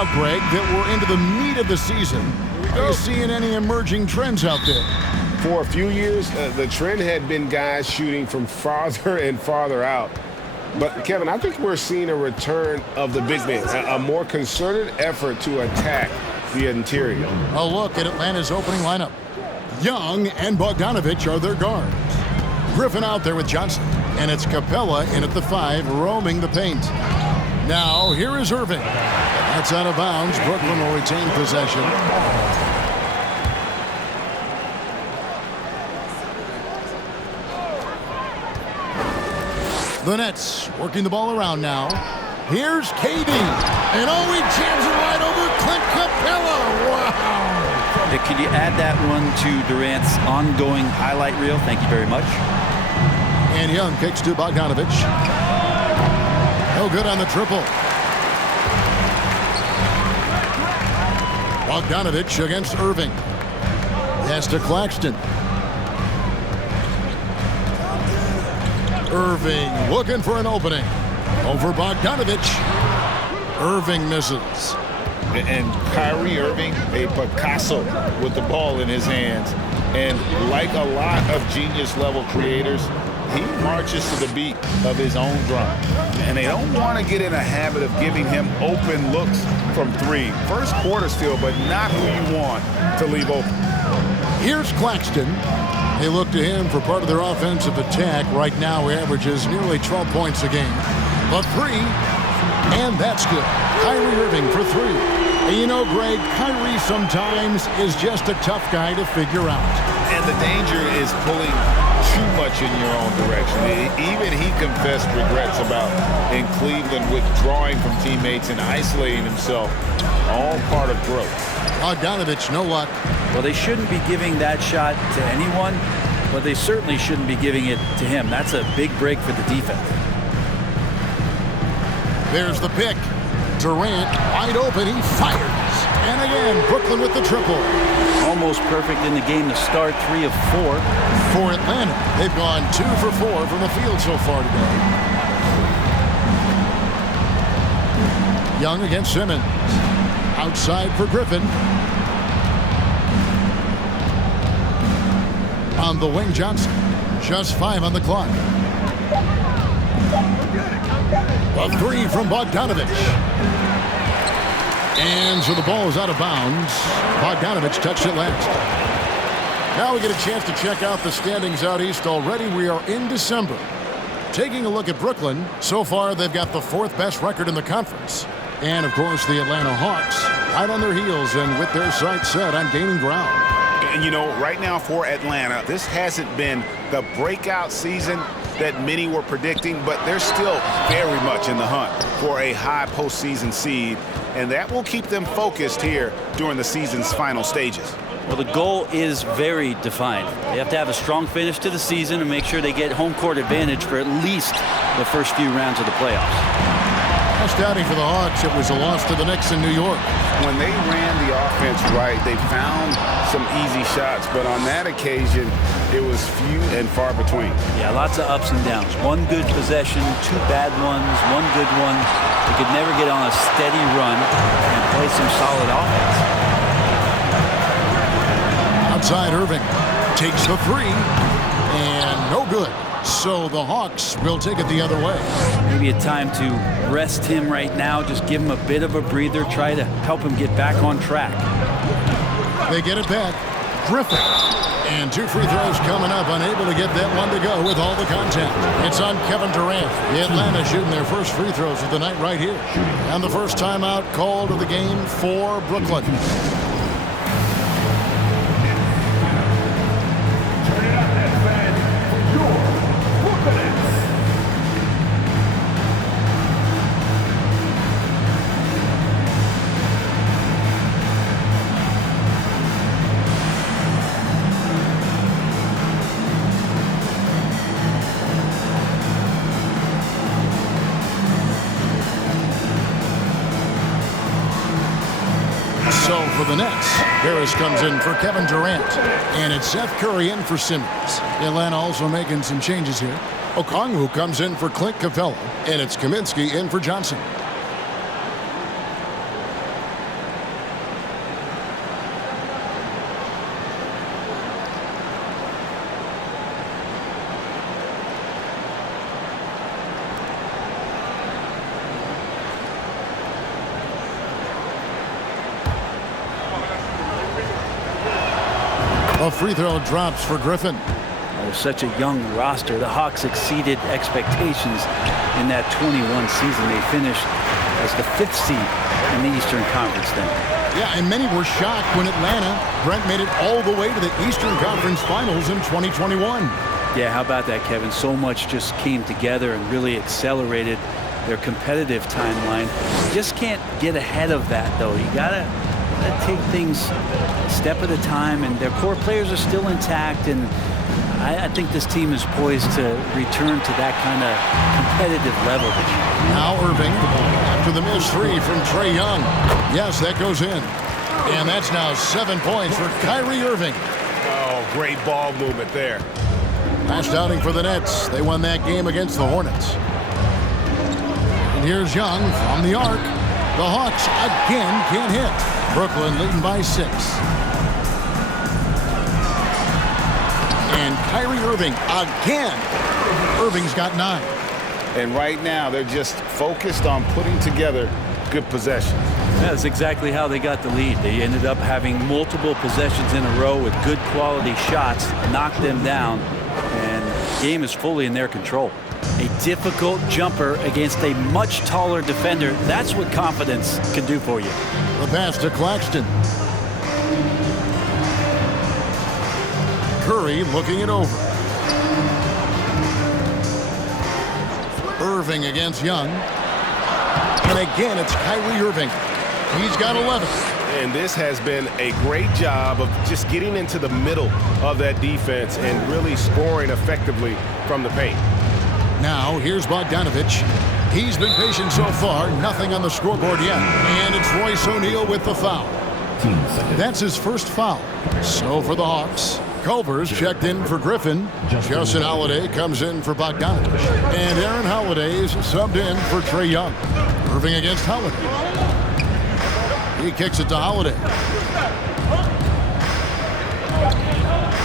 now, Greg, that we're into the meat of the season, are you seeing any emerging trends out there? For a few years, the trend had been guys shooting from farther and farther out. But, Kevin, I think we're seeing a return of the big men, a more concerted effort to attack the interior. A look at Atlanta's opening lineup. Young and Bogdanovich are their guards. Griffin out there with Johnson. And it's Capella in at the 5, roaming the paint. Now, here is Irving. That's out of bounds. Brooklyn will retain possession. The Nets working the ball around now. Here's KD. And oh, he jams it right over Clint Capella. Wow. Could you add that one to Durant's ongoing highlight reel? Thank you very much. And Young kicks to Bogdanovich. No good on the triple. Bogdanovich against Irving. Pass to Claxton. Irving looking for an opening. Over Bogdanovich. Irving misses. And Kyrie Irving, a Picasso with the ball in his hands. And like a lot of genius-level creators, he marches to the beat of his own drum. And they don't want to get in a habit of giving him open looks from 3. First quarter still, but not who you want to leave open. Here's Claxton. They look to him for part of their offensive attack. Right now, he averages nearly 12 points a game. But 3, and that's good. Kyrie Irving for 3. And you know, Greg, Kyrie sometimes is just a tough guy to figure out. And the danger is pulling too much in your own direction. Even he confessed regrets about in Cleveland withdrawing from teammates and isolating himself. All part of growth. Bogdanovich, no luck. Well, they shouldn't be giving that shot to anyone, but they certainly shouldn't be giving it to him. That's a big break for the defense. There's the pick. Durant wide open. He fires. And again, Brooklyn with the triple. Almost perfect in the game to start. 3 of 4. For Atlanta, they've gone 2 for 4 from the field so far today. Young against Simmons. Outside for Griffin. On the wing, Johnson. Just 5 on the clock. A 3 from Bogdanovich. And so the ball is out of bounds. Bogdanovich touched it last. Now we get a chance to check out the standings out east already. We are in December. Taking a look at Brooklyn, so far they've got the 4th best record in the conference. And, of course, the Atlanta Hawks right on their heels and with their sights set on gaining ground. And, you know, right now for Atlanta, this hasn't been the breakout season that many were predicting, but they're still very much in the hunt for a high postseason seed, and that will keep them focused here during the season's final stages. Well, the goal is very defined. They have to have a strong finish to the season and make sure they get home court advantage for at least the first few rounds of the playoffs. Last outing for the Hawks, it was a loss to the Knicks in New York. When they ran the offense right, they found some easy shots, but on that occasion, it was few and far between. Yeah, lots of ups and downs. 1 good possession, 2 bad ones, 1 good one. They could never get on a steady run and play some solid offense. Outside, Irving takes the 3, and no good. So the Hawks will take it the other way. Maybe a time to rest him right now. Just give him a bit of a breather. Try to help him get back on track. They get it back. Griffin. And 2 free throws coming up. Unable to get that one to go with all the contact. It's on Kevin Durant. The Atlanta shooting their first free throws of the night right here. And the first timeout called of the game for Brooklyn. So for the Nets, Harris comes in for Kevin Durant. And it's Seth Curry in for Simmons. Atlanta also making some changes here. Okongwu comes in for Clint Capella. And it's Kaminsky in for Johnson. The free throw drops for Griffin. With such a young roster, the Hawks exceeded expectations in that 21 season. They finished as the 5th seed in the Eastern Conference then. Yeah, and many were shocked when Atlanta, Brent, made it all the way to the Eastern Conference Finals in 2021. Yeah, how about that, Kevin? So much just came together and really accelerated their competitive timeline. You just can't get ahead of that, though. You gotta take things a step at a time, and their core players are still intact, and I think this team is poised to return to that kind of competitive level. Now Irving, after the missed three from Trae Young. Yes, that goes in. And that's now 7 points for Kyrie Irving. Oh, great ball movement there. Last outing for the Nets. They won that game against the Hornets. And here's Young from the arc. The Hawks again can't hit. Brooklyn leading by 6. And Kyrie Irving again. Irving's got 9. And right now, they're just focused on putting together good possessions. That's exactly how they got the lead. They ended up having multiple possessions in a row with good quality shots, knocked them down, and the game is fully in their control. A difficult jumper against a much taller defender. That's what confidence can do for you. The pass to Claxton. Curry looking it over. Irving against Young. And again, it's Kyrie Irving. He's got 11. And this has been a great job of just getting into the middle of that defense and really scoring effectively from the paint. Now, here's Bogdanovich. He's been patient so far. Nothing on the scoreboard yet. And it's Royce O'Neal with the foul. That's his first foul. So for the Hawks, Culver's checked in for Griffin. Justin Holiday comes in for Bogdanovich. And Aaron Holiday is subbed in for Trae Young. Irving against Holiday. He kicks it to Holiday.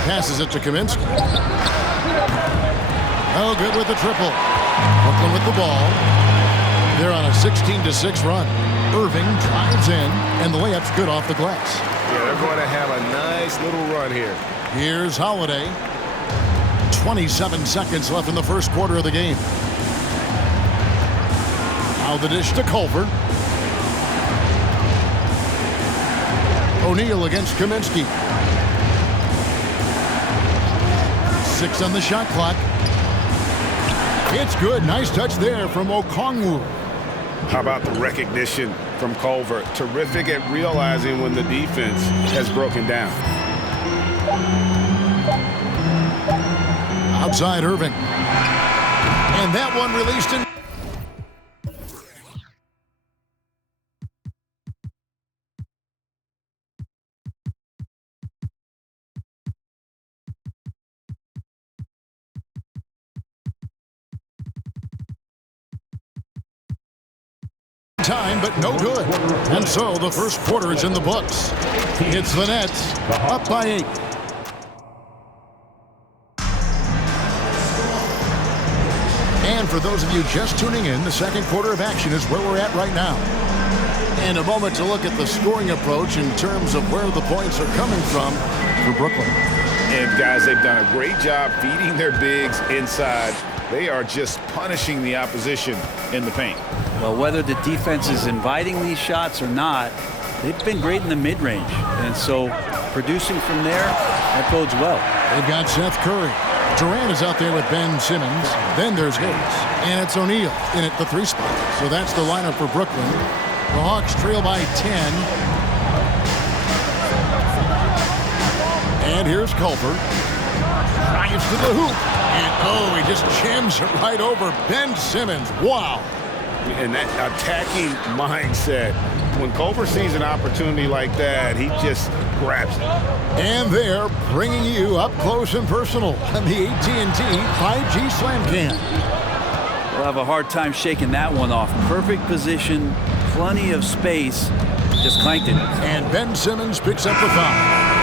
Passes it to Kaminsky. Oh, good with the triple. Brooklyn with the ball. They're on a 16-6 run. Irving drives in, and the layup's good off the glass. Yeah, they're going to have a nice little run here. Here's Holiday. 27 seconds left in the first quarter of the game. Now the dish to Culver. O'Neal against Kaminsky. 6 on the shot clock. It's good. Nice touch there from Okongwu. How about the recognition from Culver? Terrific at realizing when the defense has broken down. Outside Irving. And that one released in. Time, but no good. And so the first quarter is in the books. It's the Nets up by 8. And for those of you just tuning in, the second quarter of action is where we're at right now. And a moment to look at the scoring approach in terms of where the points are coming from for Brooklyn. And guys, they've done a great job feeding their bigs inside. They are just punishing the opposition in the paint. Well, whether the defense is inviting these shots or not, they've been great in the mid-range. And so producing from there, that bodes well. They've got Seth Curry. Durant is out there with Ben Simmons. Then there's Hayes. And it's O'Neal in at the 3 spot. So that's the lineup for Brooklyn. The Hawks trail by 10. And here's Culver. Drives to the hoop. And oh, he just jams it right over Ben Simmons. Wow. And that attacking mindset, when Culver sees an opportunity like that, he just grabs it. And they're bringing you up close and personal on the AT&T 5G Slam Cam. We'll have a hard time shaking that one off. Perfect position, plenty of space, just clanked it. And Ben Simmons picks up the foul.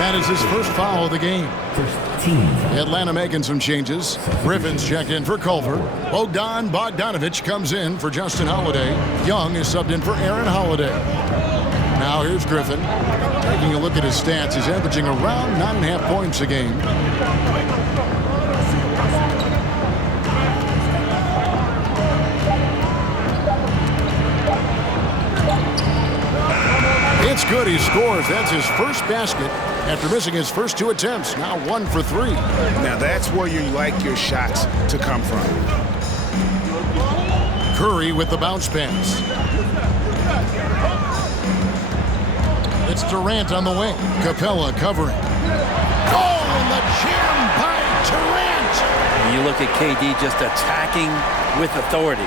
That is his first foul of the game. Atlanta making some changes. Griffin's checked in for Culver. Bogdanovich comes in for Justin Holiday. Young is subbed in for Aaron Holiday. Now here's Griffin. Taking a look at his stats, he's averaging around 9.5 points a game. It's good. He scores. That's his first basket after missing his first 2 attempts. Now 1 for 3. Now that's where you like your shots to come from. Curry with the bounce pass. It's Durant on the wing. Capella covering. Oh, and the jam by Durant. And you look at KD just attacking with authority.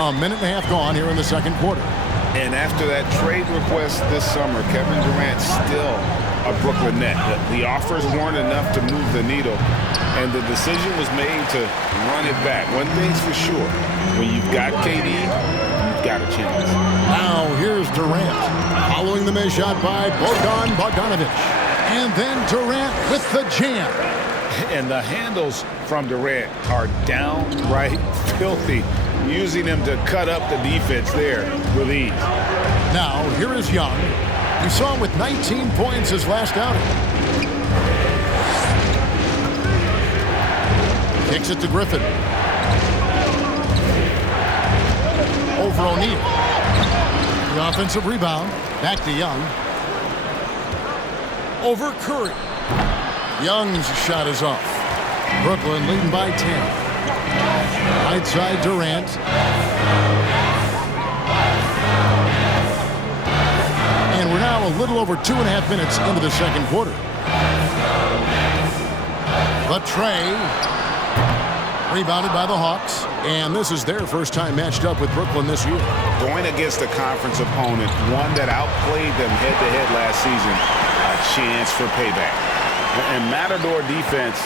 A minute and a half gone here in the second quarter. And after that trade request this summer, Kevin Durant still a Brooklyn Net. The offers weren't enough to move the needle, and the decision was made to run it back. One thing's for sure, when you've got KD, you've got a chance. Now here's Durant, following the missed shot by Bogdanovic. And then Durant with the jam. And the handles from Durant are downright filthy, using him to cut up the defense there with ease. Now, here is Young. We saw him with 19 points his last outing. Kicks it to Griffin. Over O'Neal. The offensive rebound. Back to Young. Over Curry. Young's shot is off. Brooklyn leading by 10. Right side Durant. And we're now a little over 2.5 minutes into the second quarter. But Trey, rebounded by the Hawks. And this is their first time matched up with Brooklyn this year. Going against a conference opponent, one that outplayed them head-to-head last season, a chance for payback. And Matador defense,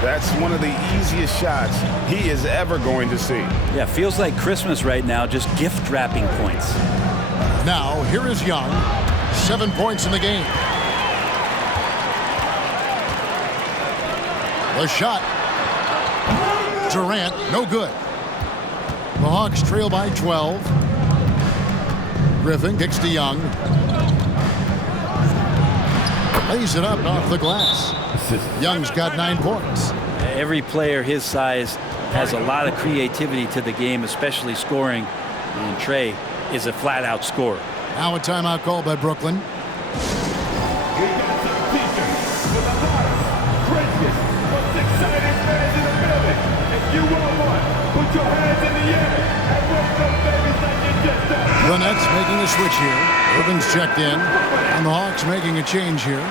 that's one of the easiest shots he is ever going to see. Yeah, feels like Christmas right now, just gift wrapping points. Now, here is Young. 7 points in the game. The shot. Durant, no good. The Hawks trail by 12. Griffin kicks to Young. Lays it up off the glass. Young's got 9 points. Every player his size has a lot of creativity to the game, especially scoring. And Trey is a flat-out scorer. Now a timeout call by Brooklyn. We got some teachers with the hottest, craziest, most exciting fans in the building. If you want one, put your hands in the air and wave those babies like you just done. The Nets making a switch here. Irving's checked in. And the Hawks making a change here.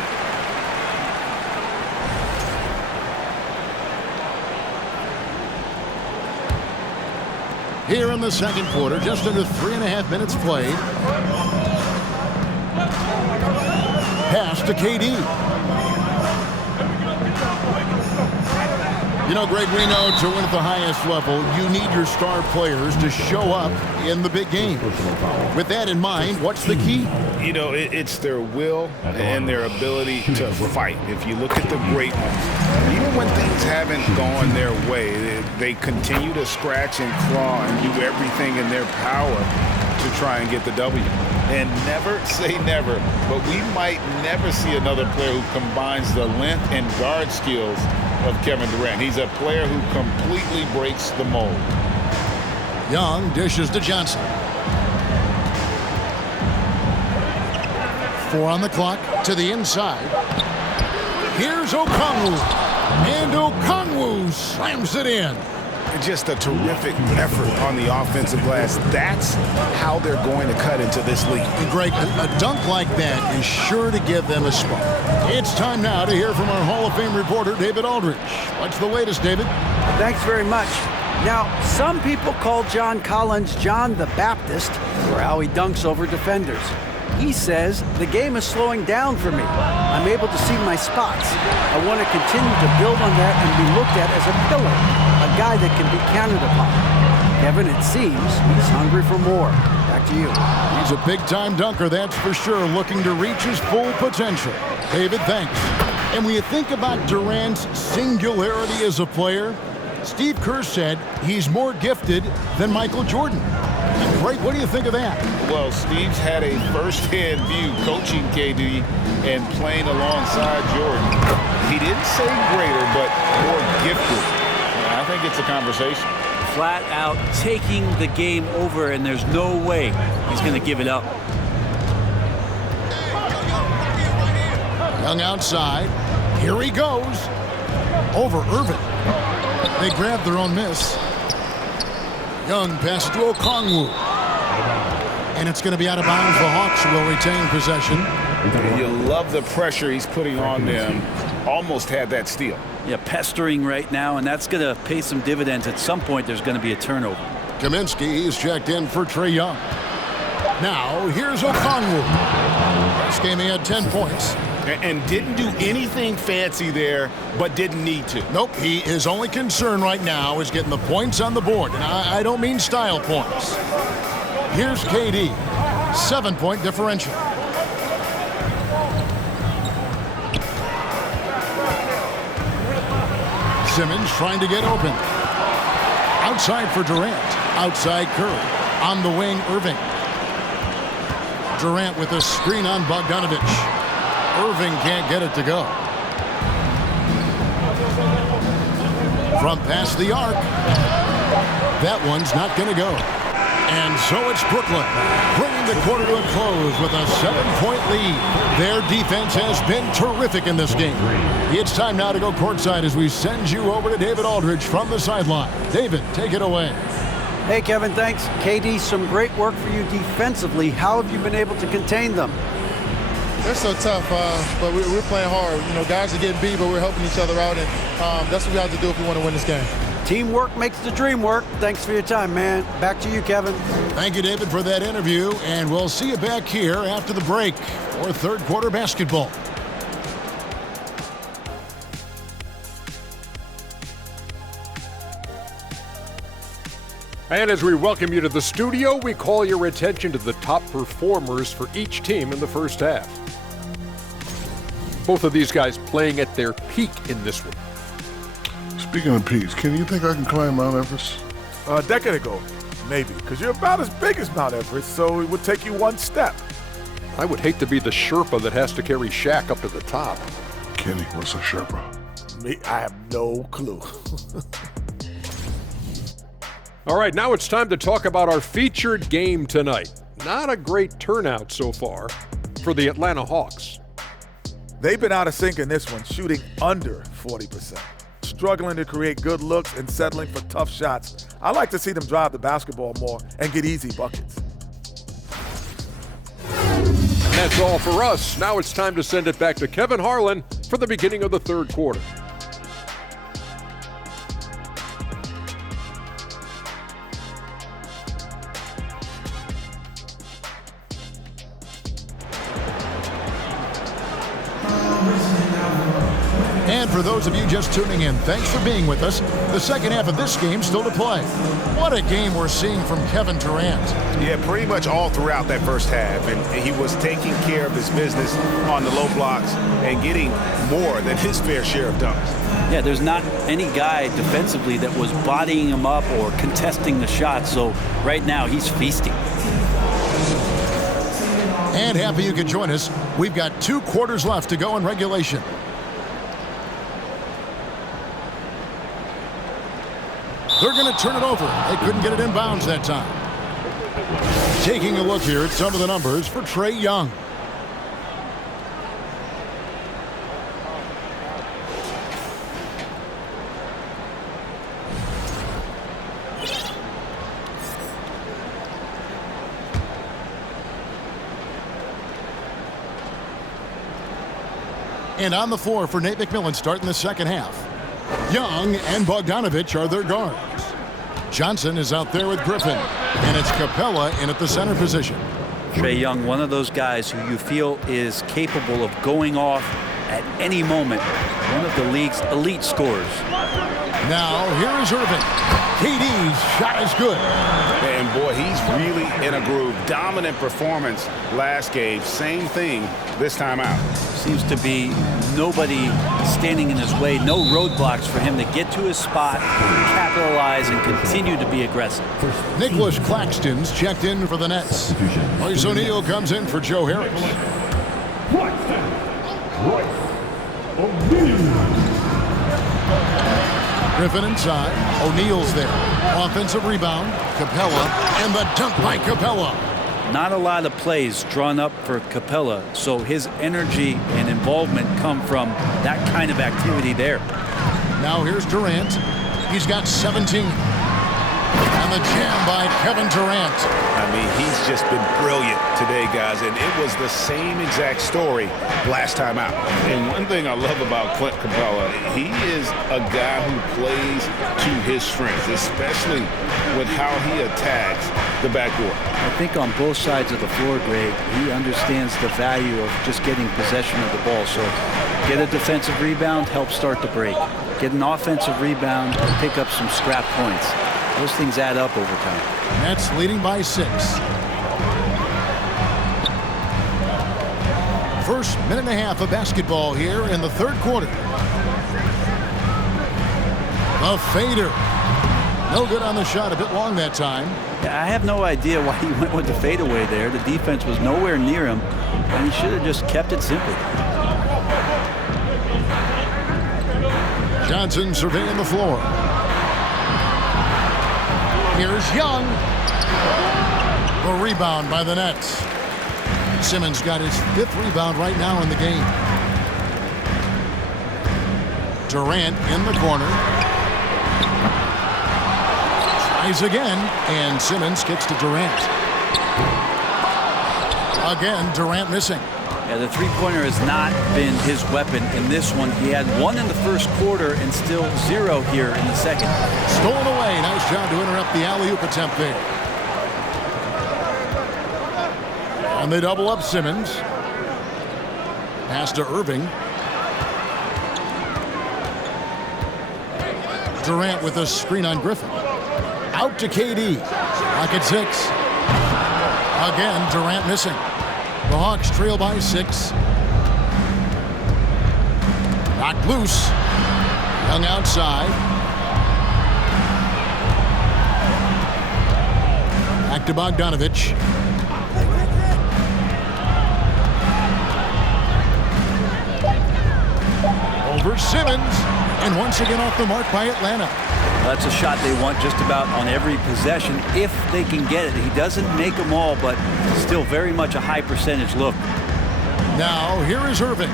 Here in the second quarter, just under 3.5 minutes played. Pass to KD. You know, Greg, we know to win at the highest level, you need your star players to show up in the big game. With that in mind, what's the key? You know, it's their will and their ability to fight. If you look at the great ones, even when things haven't gone their way, they continue to scratch and claw and do everything in their power to try and get the W. And never say never, but we might never see another player who combines the length and guard skills of Kevin Durant. He's a player who completely breaks the mold. Young dishes to Johnson. 4 on the clock to the inside. Here's Okongwu. And Okongwu slams it in. Just a terrific effort on the offensive glass. That's how they're going to cut into this league. And Greg, a dunk like that is sure to give them a spark. It's time now to hear from our Hall of Fame reporter, David Aldridge. What's the latest, David? Thanks very much. Now, some people call John Collins John the Baptist for how he dunks over defenders. He says, the game is slowing down for me. I'm able to see my spots. I want to continue to build on that and be looked at as a pillar, a guy that can be counted upon. Kevin, it seems he's hungry for more. Back to you. He's a big-time dunker, that's for sure, looking to reach his full potential. David, thanks. And when you think about Durant's singularity as a player, Steve Kerr said he's more gifted than Michael Jordan. Great, what do you think of that? Well, Steve's had a first-hand view coaching KD and playing alongside Jordan. He didn't say greater, but more gifted. I think it's a conversation. Flat out taking the game over, and there's no way he's going to give it up. Young outside. Here he goes. Over Irvin. They grab their own miss. Young passes to Okongwu. And it's going to be out of bounds. The Hawks will retain possession. You love the pressure he's putting on them. Almost had that steal. Yeah, pestering right now, and that's going to pay some dividends. At some point, there's going to be a turnover. Kaminsky is checked in for Trae Young. Now, here's Okongwu. This game he had 10 points. And didn't do anything fancy there, but didn't need to. Nope, his only concern right now is getting the points on the board. And I don't mean style points. Here's KD, 7-point differential. Simmons trying to get open. Outside for Durant. Outside Curry. On the wing, Irving. Durant with a screen on Bogdanovich. Irving can't get it to go. From past the arc. That one's not going to go. And so it's Brooklyn, bringing the quarter to a close with a 7-point lead. Their defense has been terrific in this game. It's time now to go courtside as we send you over to David Aldridge from the sideline. David, take it away. Hey, Kevin, thanks. KD, some great work for you defensively. How have you been able to contain them? They're so tough, but we're playing hard. You know, guys are getting beat, but we're helping each other out, and that's what we have to do if we want to win this game. Teamwork makes the dream work. Thanks for your time, man. Back to you, Kevin. Thank you, David, for that interview, and we'll see you back here after the break for third quarter basketball. And as we welcome you to the studio, we call your attention to the top performers for each team in the first half. Both of these guys playing at their peak in this one. Speaking of peaks, can you think I can climb Mount Everest? A decade ago, maybe, because you're about as big as Mount Everest, so it would take you one step. I would hate to be the Sherpa that has to carry Shaq up to the top. Kenny, what's a Sherpa? Me, I have no clue. All right, now it's time to talk about our featured game tonight. Not a great turnout so far for the Atlanta Hawks. They've been out of sync in this one, shooting under 40%. Struggling to create good looks and settling for tough shots. I like to see them drive the basketball more and get easy buckets. And that's all for us. Now it's time to send it back to Kevin Harlan for the beginning of the third quarter. And for those of you just tuning in, thanks for being with us. The second half of this game still to play. What a game we're seeing from Kevin Durant. Yeah, pretty much all throughout that first half. And he was taking care of his business on the low blocks and getting more than his fair share of dunks. Yeah, there's not any guy defensively that was bodying him up or contesting the shot. So right now he's feasting. And happy you could join us. We've got 2 quarters left to go in regulation. They're going to turn it over. They couldn't get it in bounds that time. Taking a look here at some of the numbers for Trae Young. And on the floor for Nate McMillan starting the second half. Young and Bogdanovich are their guards. Johnson is out there with Griffin. And it's Capella in at the center position. Trae Young, one of those guys who you feel is capable of going off at any moment. One of the league's elite scorers. Now, here is Irving. KD's shot is good. And boy, he's really in a groove. Dominant performance last game. Same thing this time out. Seems to be nobody standing in his way, no roadblocks for him to get to his spot, capitalize, and continue to be aggressive. Nicholas Claxton's checked in for the Nets. Royce O'Neal comes in for Joe Harris. Griffin inside. O'Neal's there. Offensive rebound. Capella. And the dunk by Capella. Not a lot of plays drawn up for Capella, so his energy and involvement come from that kind of activity there. Now here's Durant. He's got 17. And the jam by Kevin Durant. I mean, he's just been brilliant today, guys, and it was the same exact story last time out. And one thing I love about Clint Capella, he is a guy who plays to his strengths, especially with how he attacks the backcourt. I think on both sides of the floor, Greg, he understands the value of just getting possession of the ball. So get a defensive rebound, help start the break. Get an offensive rebound, pick up some scrap points. Those things add up over time. Nets leading by 6. First minute and a half of basketball here in the third quarter. The fader. No good on the shot, a bit long that time. I have no idea why he went with the fadeaway there. The defense was nowhere near him, and he should have just kept it simple. Johnson surveying the floor. Here's Young. The rebound by the Nets. Simmons got his 5th rebound right now in the game. Durant in the corner. Tries again, and Simmons kicks to Durant. Again, Durant missing. Yeah, the three-pointer has not been his weapon in this one. He had 1 in the first quarter and still 0 here in the second. Stolen away. Nice job to interrupt the alley-oop attempt there. And they double up Simmons. Pass to Irving. Durant with a screen on Griffin. Out to KD. Lock at 6. Again, Durant missing. The Hawks trail by 6. Knocked loose. Young outside. Back to Bogdanovich. Over Simmons. And once again off the mark by Atlanta. That's a shot they want just about on every possession if they can get it. He doesn't make them all, but still very much a high percentage look. Now, here is Irving.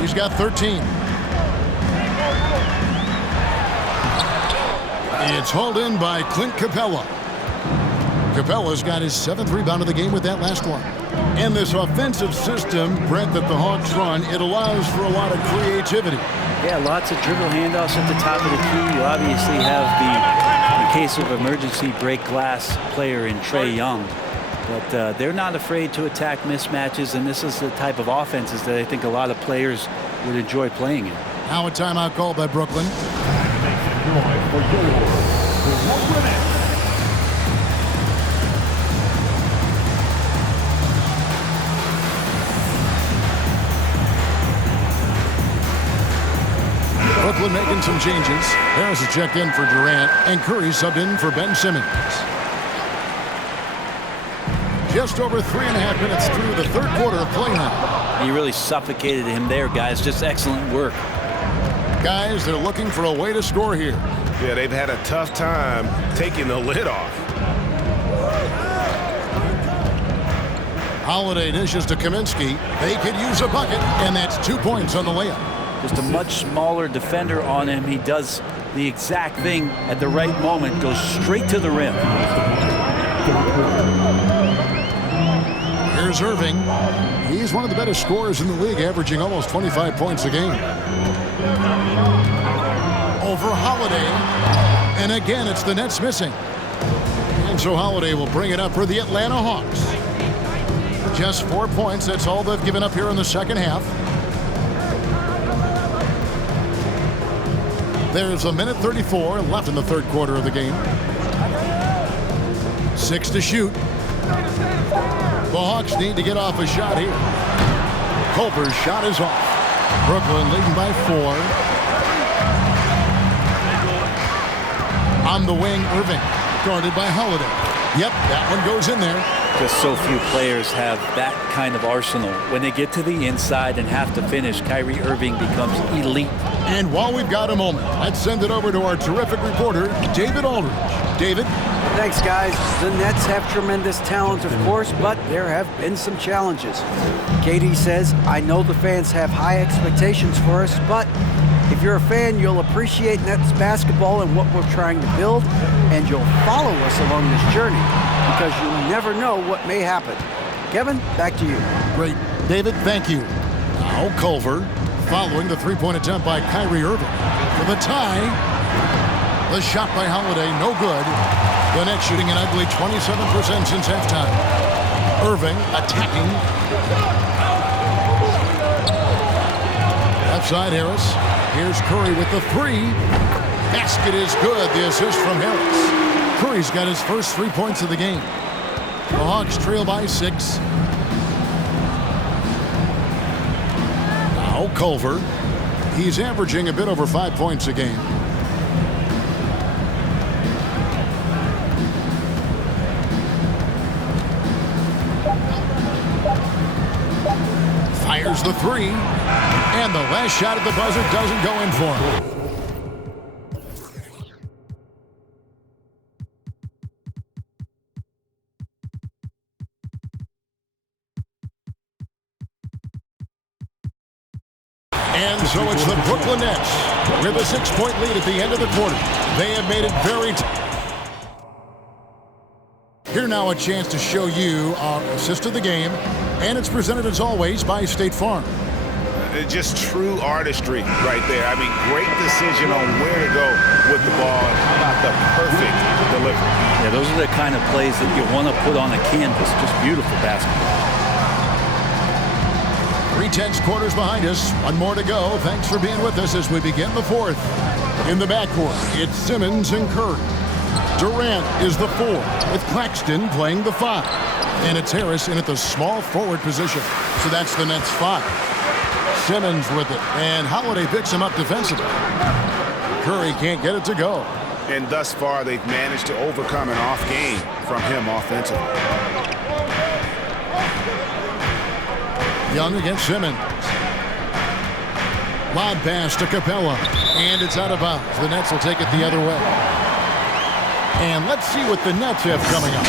He's got 13. It's hauled in by Clint Capella. Capella's got his 7th rebound of the game with that last one. And this offensive system, Brett, that the Hawks run, it allows for a lot of creativity. Yeah, lots of dribble handoffs at the top of the key. You obviously have the, in case of emergency, break glass player in Trae Young. But they're not afraid to attack mismatches, and this is the type of offenses that I think a lot of players would enjoy playing in. Now a timeout called by Brooklyn. Brooklyn making some changes. Harris is checked in for Durant, and Curry subbed in for Ben Simmons. Just over 3.5 minutes through the third quarter of play now. He really suffocated him there, guys. Just excellent work. Guys, they're looking for a way to score here. Yeah, they've had a tough time taking the lid off. Holiday dishes to Kaminsky. They could use a bucket, and that's 2 points on the layup. Just a much smaller defender on him. He does the exact thing at the right moment, goes straight to the rim. Here's Irving. He's one of the better scorers in the league, averaging almost 25 points a game. Over Holiday. And again, it's the Nets missing. And so Holiday will bring it up for the Atlanta Hawks. Just 4 points. That's all they've given up here in the second half. There's a minute 34 left in the third quarter of the game. 6 to shoot. The Hawks need to get off a shot here. Culver's shot is off. Brooklyn leading by 4. On the wing, Irving, guarded by Holiday. Yep, that one goes in there. Just so few players have that kind of arsenal. When they get to the inside and have to finish, Kyrie Irving becomes elite. And while we've got a moment, let's send it over to our terrific reporter, David Aldridge. David? Thanks, guys. The Nets have tremendous talent, of course, but there have been some challenges. KD says, I know the fans have high expectations for us, but if you're a fan, you'll appreciate Nets basketball and what we're trying to build, and you'll follow us along this journey because you never know what may happen. Kevin, back to you. Great. David, thank you. Now Culver following the three-point attempt by Kyrie Irving. For the tie, the shot by Holiday, no good. The Nets shooting an ugly 27% since halftime. Irving attacking. Left side, Harris. Here's Curry with the 3. Basket is good. The assist from Harris. Curry's got his first 3 points of the game. The Hawks trail by 6. Now Culver. He's averaging a bit over 5 points a game. Fires the 3. And the last shot at the buzzer doesn't go in for him. And so it's the Brooklyn Nets with a 6-point lead at the end of the quarter. They have made it very Here now a chance to show you our assist of the game, and it's presented as always by State Farm. Just true artistry right there. I mean, great decision on where to go with the ball, and how about the perfect delivery. Yeah, those are the kind of plays that you want to put on a canvas. Just beautiful basketball. 3/10 quarters behind us. One more to go. Thanks for being with us as we begin the fourth. In the backcourt, it's Simmons and Curry. Durant is the 4, with Claxton playing the 5. And it's Harris in at the small forward position. So that's the Nets 5. Simmons with it, and Holiday picks him up defensively. Curry can't get it to go. And thus far, they've managed to overcome an off game from him offensively. Young against Simmons. Lob pass to Capella, and it's out of bounds. The Nets will take it the other way. And let's see what the Nets have coming up.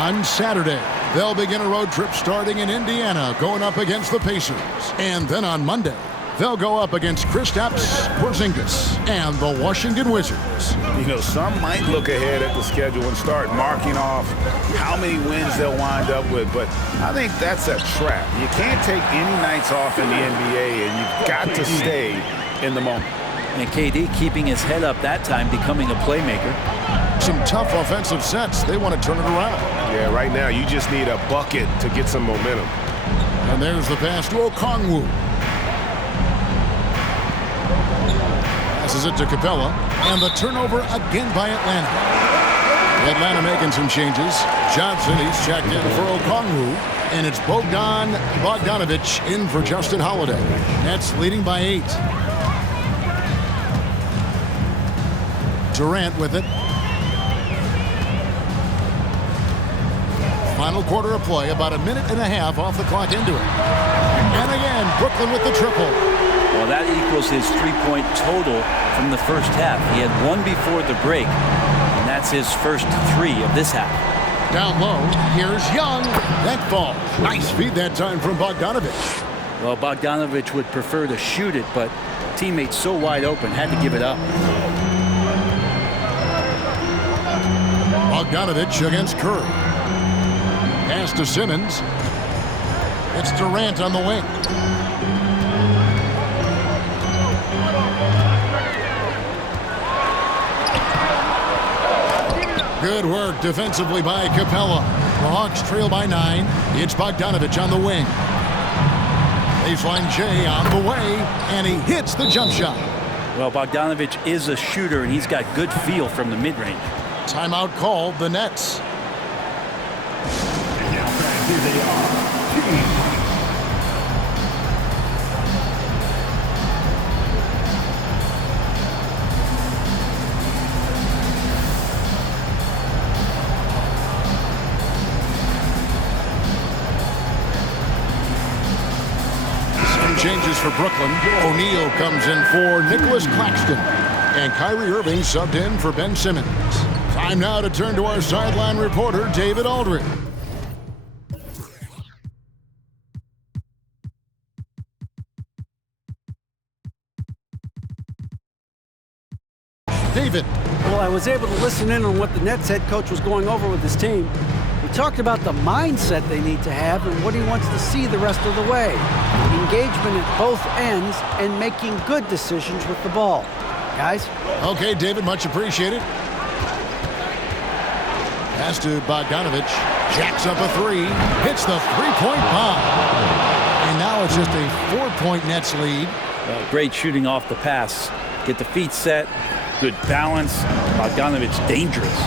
On Saturday, they'll begin a road trip starting in Indiana, going up against the Pacers. And then on Monday, they'll go up against Kristaps Porzingis and the Washington Wizards. You know, some might look ahead at the schedule and start marking off how many wins they'll wind up with, but I think that's a trap. You can't take any nights off in the NBA, and you've got to stay in the moment. And KD keeping his head up that time, becoming a playmaker. Some tough offensive sets. They want to turn it around. Yeah, right now you just need a bucket to get some momentum. And there's the pass to Okongwu. Passes it to Capella. And the turnover again by Atlanta. Atlanta making some changes. Johnson, he's checked in for Okongwu. And it's Bogdanovich in for Justin Holiday. Nets leading by 8. Durant with it. Final quarter of play, about a minute and a half off the clock into it. And again, Brooklyn with the triple. Well, that equals his 3-point total from the first half. He had 1 before the break, and that's his first 3 of this half. Down low, here's Young. That falls. Nice feed that time from Bogdanovich. Well, Bogdanovich would prefer to shoot it, but teammates so wide open, had to give it up. Bogdanovich against Curry. Pass to Simmons. It's Durant on the wing. Good work defensively by Capella. The Hawks trail by 9. It's Bogdanovich on the wing. Baseline J on the way, and he hits the jump shot. Well, Bogdanovich is a shooter, and he's got good feel from the mid-range. Timeout called, the Nets. And now fans, here they are. Changes for Brooklyn. O'Neal comes in for Nicholas Claxton. And Kyrie Irving subbed in for Ben Simmons. Time now to turn to our sideline reporter, David Aldridge. David. Well, I was able to listen in on what the Nets head coach was going over with his team. He talked about the mindset they need to have and what he wants to see the rest of the way. Engagement at both ends and making good decisions with the ball. Guys? Okay, David, much appreciated. Pass to Bogdanovich. Jacks up a three. Hits the three-point bomb. And now it's just a 4-point Nets lead. Great shooting off the pass. Get the feet set. Good balance. Bogdanovich dangerous.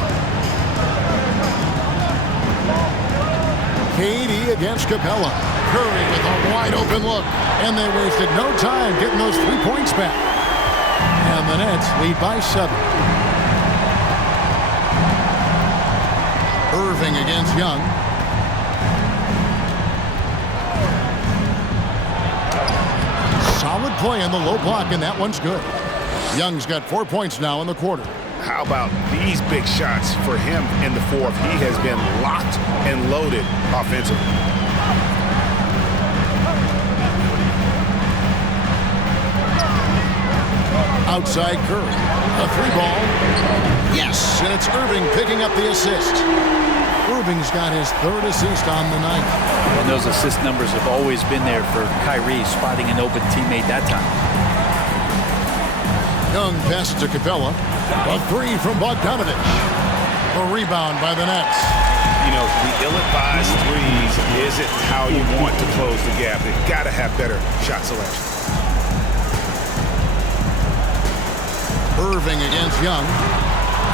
KD against Capella. Curry with a wide-open look. And they wasted no time getting those 3 points back. And the Nets lead by 7. Irving against Young. Solid play in the low block, and that one's good. Young's got 4 points now in the quarter. How about these big shots for him in the fourth? He has been locked and loaded offensively. Outside Curry. A 3-ball. Yes, and it's Irving picking up the assist. Irving's got his 3rd assist on the night. And those assist numbers have always been there for Kyrie, spotting an open teammate that time. Young passes to Capella. A 3 from Bogdanovich. A rebound by the Nets. You know, the ill-advised threes isn't how you want to close the gap. They've got to have better shot selection. Irving against Young.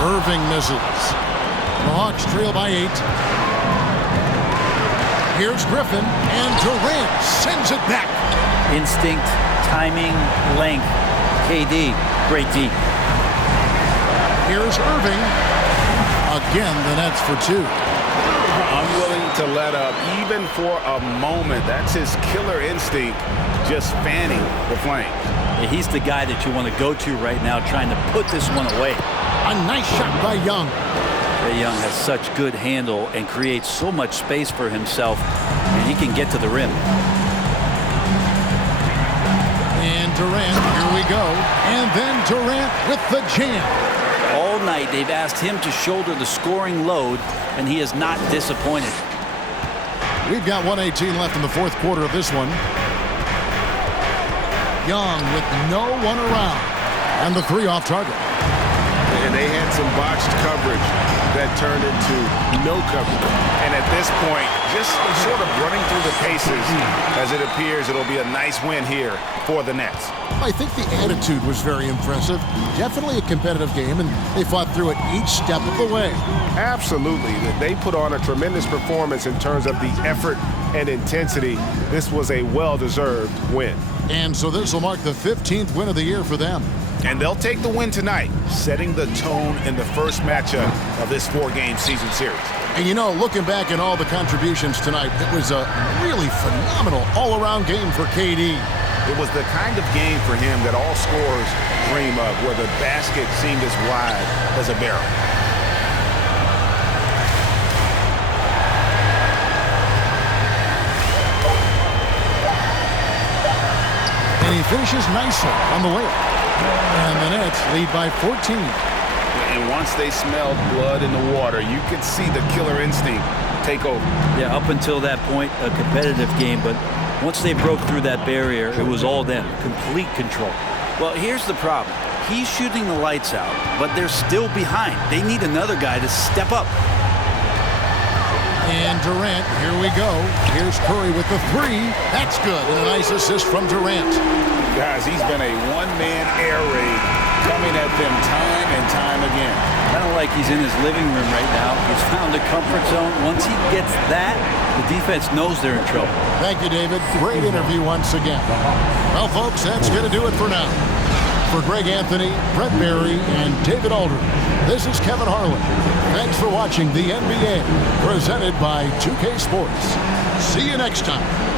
Irving misses. The Hawks trail by 8. Here's Griffin, and Durant sends it back. Instinct, timing, length. KD, great D. Here's Irving. Again, the Nets for 2. Unwilling to let up, even for a moment. That's his killer instinct, just fanning the flames. Yeah, he's the guy that you want to go to right now, trying to put this one away. A nice shot by Young. Young has such good handle and creates so much space for himself, and he can get to the rim. And Durant, here we go. And then Durant with the jam. All night they've asked him to shoulder the scoring load, and he is not disappointed. We've got 1:18 left in the 4th quarter of this one. Young with no one around. And the 3 off target. And they had some botched coverage that turned into no coverage. And at this point, just sort of running through the paces, as it appears it'll be a nice win here for the Nets. I think the attitude was very impressive. Definitely a competitive game, and they fought through it each step of the way. Absolutely. They put on a tremendous performance in terms of the effort and intensity. This was a well-deserved win. And so this will mark the 15th win of the year for them. And they'll take the win tonight, setting the tone in the first matchup of this 4-game season series. And you know, looking back at all the contributions tonight, it was a really phenomenal all-around game for KD. It was the kind of game for him that all scorers dream of, where the basket seemed as wide as a barrel. And he finishes nicely on the layup. And the Nets lead by 14. And once they smelled blood in the water, you could see the killer instinct take over. Yeah, up until that point, a competitive game, but once they broke through that barrier, it was all them, complete control. Well, here's the problem. He's shooting the lights out, but they're still behind. They need another guy to step up. And Durant, here we go. Here's Curry with the three. That's good. And a nice assist from Durant. Guys, he's been a one-man air raid coming at them time and time again. Kind of like he's in his living room right now. He's found a comfort zone. Once he gets that, the defense knows they're in trouble. Thank you, David. Great interview once again. Well, folks, that's going to do it for now. For Greg Anthony, Brett Berry, and David Aldridge, this is Kevin Harlan. Thanks for watching the NBA, presented by 2K Sports. See you next time.